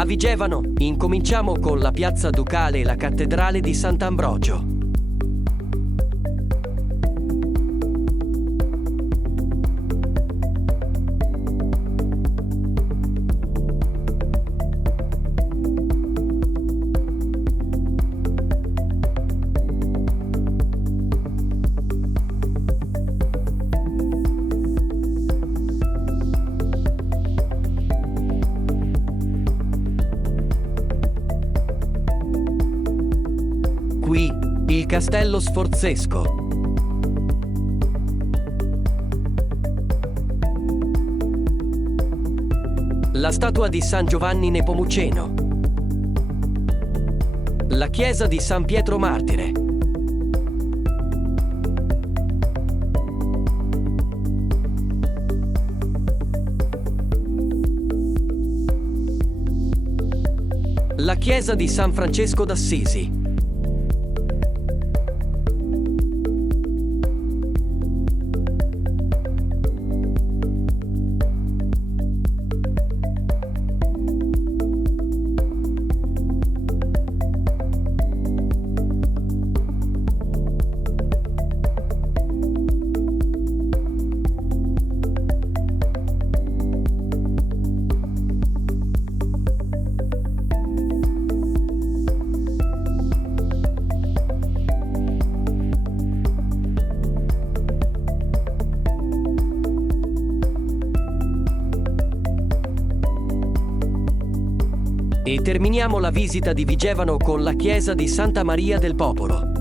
A Vigevano incominciamo con la piazza ducale e la cattedrale di Sant'Ambrogio. Qui il Castello Sforzesco. La statua di San Giovanni Nepomuceno. La chiesa di San Pietro Martire. La chiesa di San Francesco d'Assisi. E terminiamo la visita di Vigevano con la chiesa di Santa Maria del Popolo.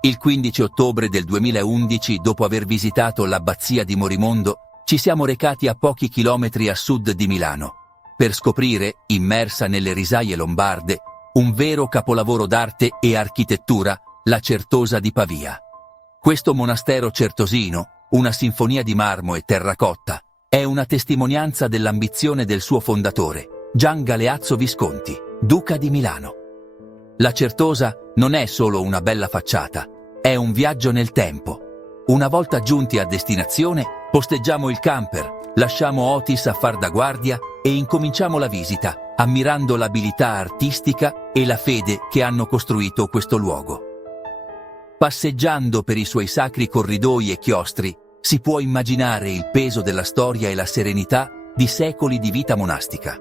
Il 15 ottobre del 2011, dopo aver visitato l'abbazia di Morimondo, ci siamo recati a pochi chilometri a sud di Milano, per scoprire, immersa nelle risaie lombarde, un vero capolavoro d'arte e architettura, la Certosa di Pavia. Questo monastero certosino, una sinfonia di marmo e terracotta, è una testimonianza dell'ambizione del suo fondatore, Gian Galeazzo Visconti, duca di Milano. La Certosa non è solo una bella facciata, è un viaggio nel tempo. Una volta giunti a destinazione, posteggiamo il camper, lasciamo Otis a far da guardia e incominciamo la visita, ammirando l'abilità artistica e la fede che hanno costruito questo luogo. Passeggiando per i suoi sacri corridoi e chiostri, si può immaginare il peso della storia e la serenità di secoli di vita monastica.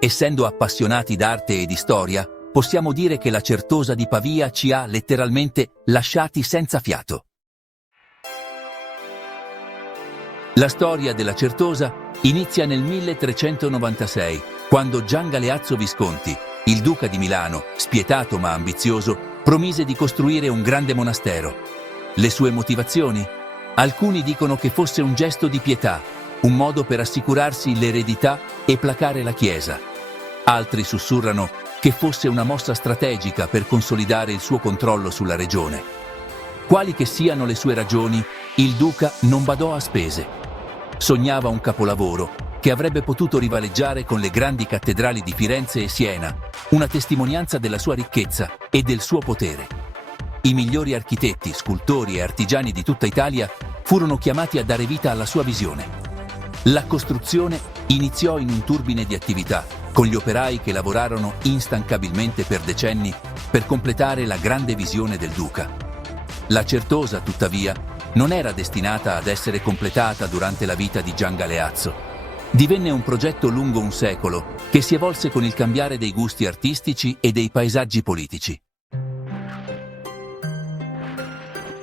Essendo appassionati d'arte e di storia, possiamo dire che la Certosa di Pavia ci ha letteralmente lasciati senza fiato. La storia della Certosa inizia nel 1396, quando Gian Galeazzo Visconti, il duca di Milano, spietato ma ambizioso, promise di costruire un grande monastero. Le sue motivazioni? Alcuni dicono che fosse un gesto di pietà, un modo per assicurarsi l'eredità e placare la Chiesa. Altri sussurrano che fosse una mossa strategica per consolidare il suo controllo sulla regione. Quali che siano le sue ragioni, il duca non badò a spese. Sognava un capolavoro che avrebbe potuto rivaleggiare con le grandi cattedrali di Firenze e Siena, una testimonianza della sua ricchezza e del suo potere. I migliori architetti, scultori e artigiani di tutta Italia furono chiamati a dare vita alla sua visione. La costruzione iniziò in un turbine di attività, con gli operai che lavorarono instancabilmente per decenni per completare la grande visione del duca. La Certosa, tuttavia, non era destinata ad essere completata durante la vita di Gian Galeazzo. Divenne un progetto lungo un secolo che si evolse con il cambiare dei gusti artistici e dei paesaggi politici.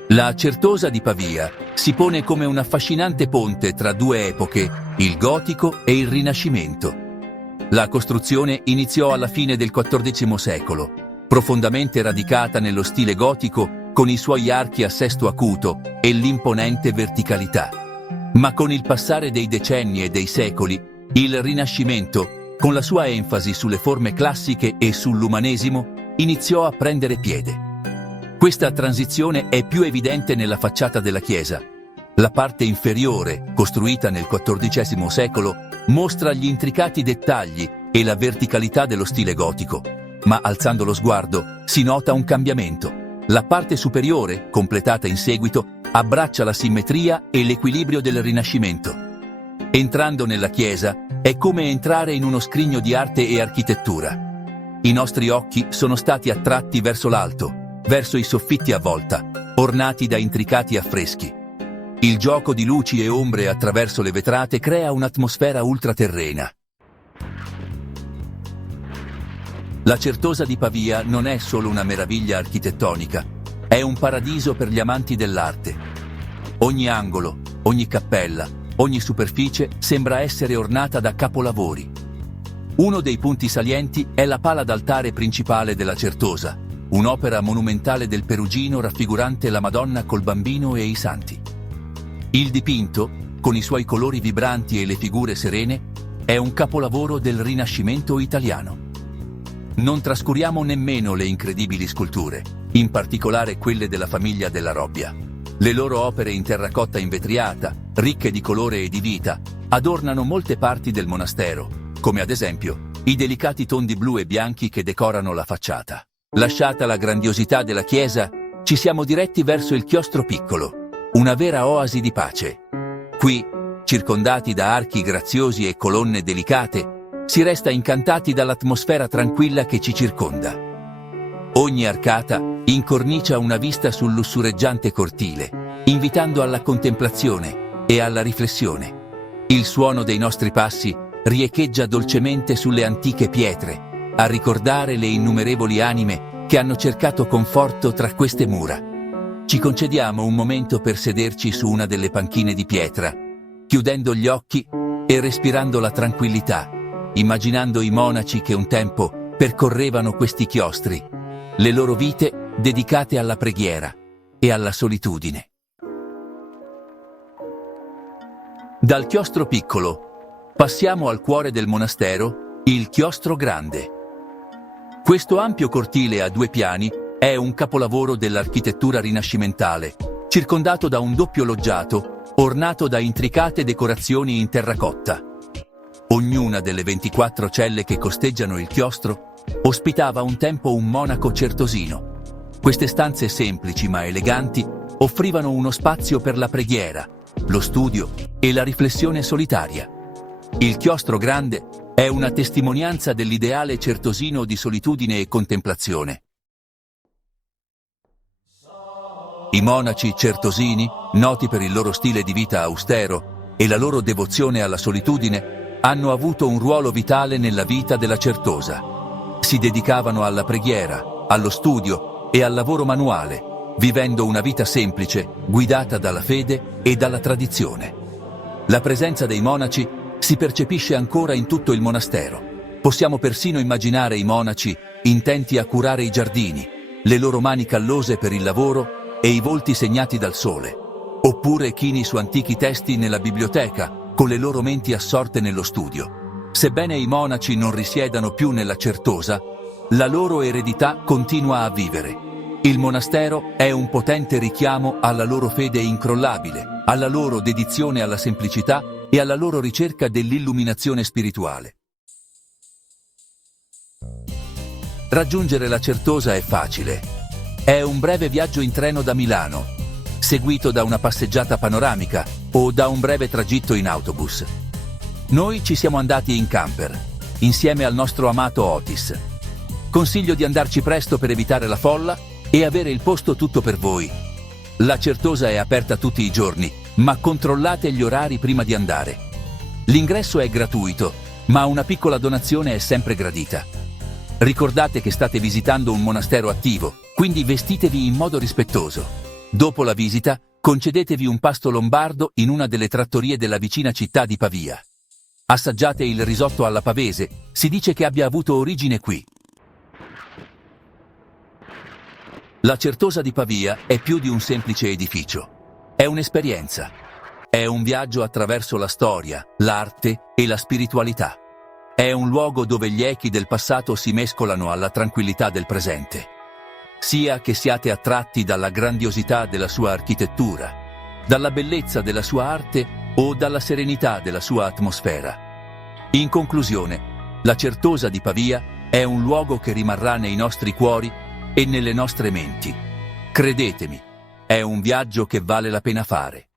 La Certosa di Pavia si pone come un affascinante ponte tra due epoche, il Gotico e il Rinascimento. La costruzione iniziò alla fine del XIV secolo, profondamente radicata nello stile gotico con i suoi archi a sesto acuto e l'imponente verticalità. Ma con il passare dei decenni e dei secoli, il Rinascimento, con la sua enfasi sulle forme classiche e sull'umanesimo, iniziò a prendere piede. Questa transizione è più evidente nella facciata della chiesa. La parte inferiore, costruita nel XIV secolo, mostra gli intricati dettagli e la verticalità dello stile gotico, ma alzando lo sguardo si nota un cambiamento. La parte superiore, completata in seguito, abbraccia la simmetria e l'equilibrio del Rinascimento. Entrando nella chiesa è come entrare in uno scrigno di arte e architettura. I nostri occhi sono stati attratti verso l'alto, verso i soffitti a volta, ornati da intricati affreschi. Il gioco di luci e ombre attraverso le vetrate crea un'atmosfera ultraterrena. La Certosa di Pavia non è solo una meraviglia architettonica, è un paradiso per gli amanti dell'arte. Ogni angolo, ogni cappella, ogni superficie sembra essere ornata da capolavori. Uno dei punti salienti è la pala d'altare principale della Certosa, un'opera monumentale del Perugino raffigurante la Madonna col Bambino e i Santi. Il dipinto, con i suoi colori vibranti e le figure serene, è un capolavoro del Rinascimento italiano. Non trascuriamo nemmeno le incredibili sculture, in particolare quelle della famiglia della Robbia. Le loro opere in terracotta invetriata, ricche di colore e di vita, adornano molte parti del monastero, come ad esempio i delicati tondi blu e bianchi che decorano la facciata. Lasciata la grandiosità della chiesa, ci siamo diretti verso il chiostro piccolo, una vera oasi di pace. Qui, circondati da archi graziosi e colonne delicate, si resta incantati dall'atmosfera tranquilla che ci circonda. Ogni arcata incornicia una vista sul lussureggiante cortile, invitando alla contemplazione e alla riflessione. Il suono dei nostri passi riecheggia dolcemente sulle antiche pietre, a ricordare le innumerevoli anime che hanno cercato conforto tra queste mura. Ci concediamo un momento per sederci su una delle panchine di pietra, chiudendo gli occhi e respirando la tranquillità, immaginando i monaci che un tempo percorrevano questi chiostri, le loro vite dedicate alla preghiera e alla solitudine. Dal chiostro piccolo passiamo al cuore del monastero, il chiostro grande. Questo ampio cortile a 2 piani è un capolavoro dell'architettura rinascimentale, circondato da un doppio loggiato ornato da intricate decorazioni in terracotta. Ognuna delle 24 celle che costeggiano il chiostro ospitava un tempo un monaco certosino. Queste stanze semplici ma eleganti offrivano uno spazio per la preghiera, lo studio e la riflessione solitaria. Il chiostro grande è una testimonianza dell'ideale certosino di solitudine e contemplazione. I monaci certosini, noti per il loro stile di vita austero e la loro devozione alla solitudine, hanno avuto un ruolo vitale nella vita della Certosa. Si dedicavano alla preghiera, allo studio e al lavoro manuale, vivendo una vita semplice, guidata dalla fede e dalla tradizione. La presenza dei monaci si percepisce ancora in tutto il monastero. Possiamo persino immaginare i monaci intenti a curare i giardini, le loro mani callose per il lavoro e i volti segnati dal sole, oppure chini su antichi testi nella biblioteca, con le loro menti assorte nello studio. Sebbene i monaci non risiedano più nella Certosa, la loro eredità continua a vivere. Il monastero è un potente richiamo alla loro fede incrollabile, alla loro dedizione alla semplicità e alla loro ricerca dell'illuminazione spirituale. Raggiungere la Certosa è facile. È un breve viaggio in treno da Milano, seguito da una passeggiata panoramica o da un breve tragitto in autobus. Noi ci siamo andati in camper, insieme al nostro amato Otis. Consiglio di andarci presto per evitare la folla e avere il posto tutto per voi. La Certosa è aperta tutti i giorni, ma controllate gli orari prima di andare. L'ingresso è gratuito, ma una piccola donazione è sempre gradita. Ricordate che state visitando un monastero attivo, quindi vestitevi in modo rispettoso. Dopo la visita, concedetevi un pasto lombardo in una delle trattorie della vicina città di Pavia. Assaggiate il risotto alla pavese, si dice che abbia avuto origine qui. La Certosa di Pavia è più di un semplice edificio. È un'esperienza. È un viaggio attraverso la storia, l'arte e la spiritualità. È un luogo dove gli echi del passato si mescolano alla tranquillità del presente. Sia che siate attratti dalla grandiosità della sua architettura, dalla bellezza della sua arte o dalla serenità della sua atmosfera. In conclusione, la Certosa di Pavia è un luogo che rimarrà nei nostri cuori e nelle nostre menti. Credetemi, è un viaggio che vale la pena fare.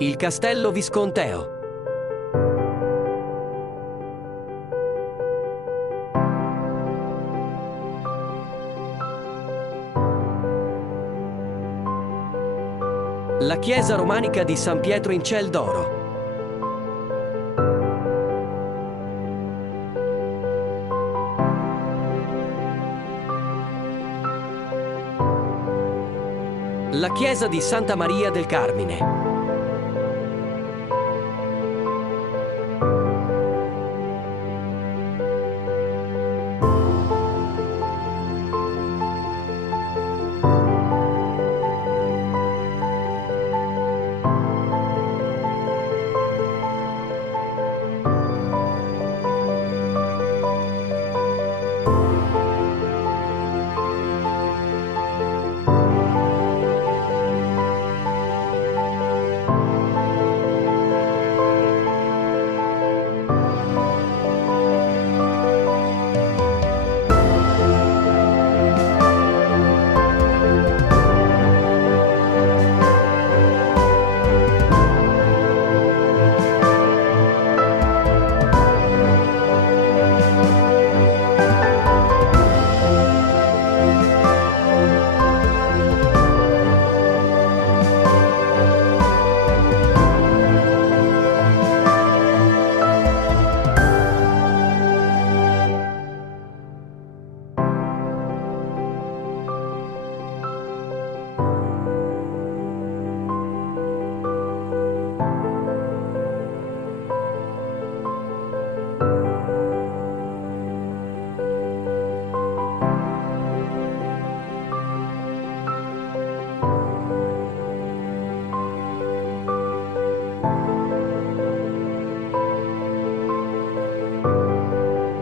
Il castello visconteo. La chiesa romanica di San Pietro in Ciel d'Oro. La chiesa di Santa Maria del Carmine.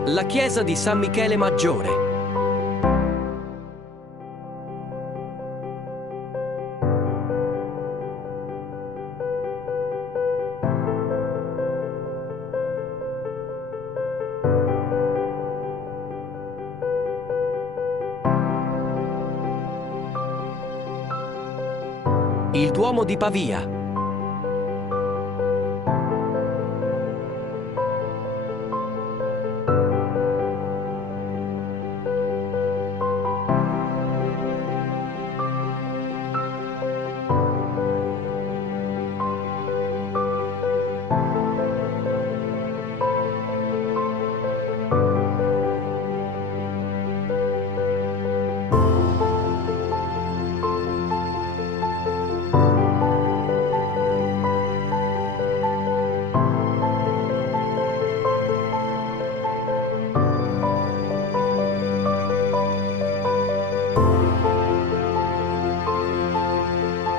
La chiesa di San Michele Maggiore. Il Duomo di Pavia.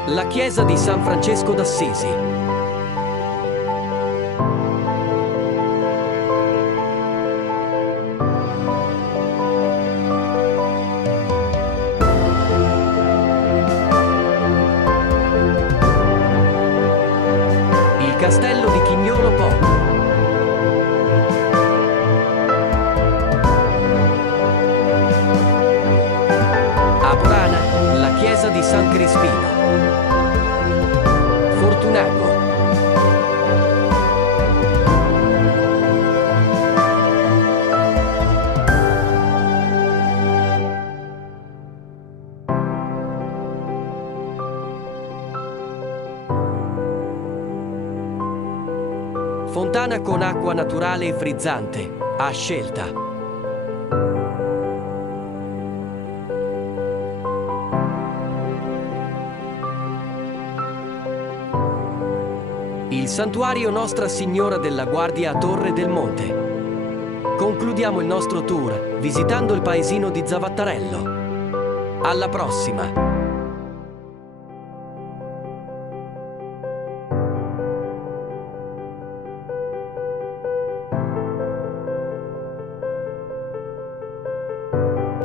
La chiesa di San Francesco d'Assisi. Il castello di Chignolo Po. A Burana, la chiesa di San Crispino. Fortunato. Fontana con acqua naturale e frizzante, a scelta. il santuario Nostra Signora della Guardia a Torre del Monte. Concludiamo il nostro tour visitando il paesino di Zavattarello. Alla prossima!